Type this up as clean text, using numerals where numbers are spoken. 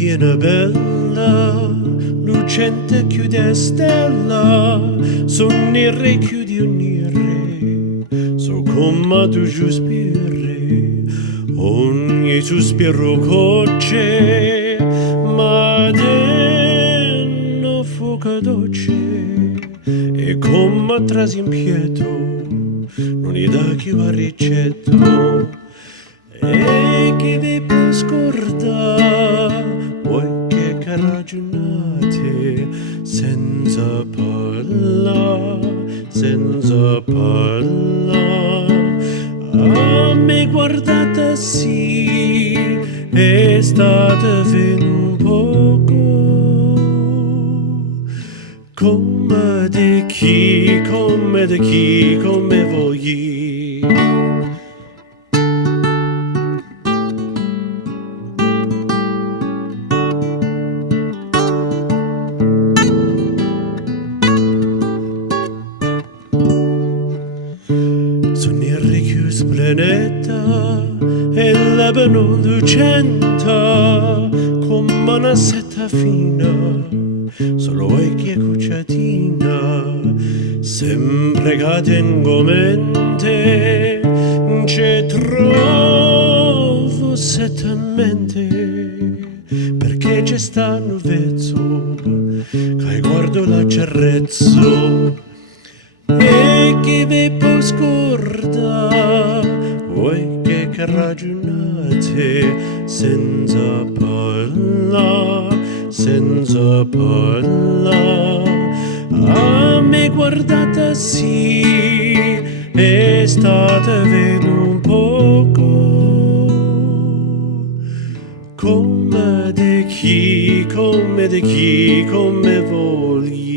tiene bella, lucente chiude stella, sonnire chiudi unire, so come tu sospiri, ogni sospiro cocce, ma dentro fuoco dolce, e come trasi in pieto, non gli dà chi va ricetto, e chi vi può scordare, voi che ragionate, senza parlare, a me guardate sì, e state fin un poco, come di chi, come voi. Planeta e l'ebano lucenta come una seta fina, solo vecchia cucciatina, sempre che tengo mente, ci trovo seta in mente, perché c'è stanno vezzo, che guardo la cerrezzo, e chi vi può scordare, voi che ragionate, senza parlare, a me guardate sì, e state vedo un poco, come di chi, come voi.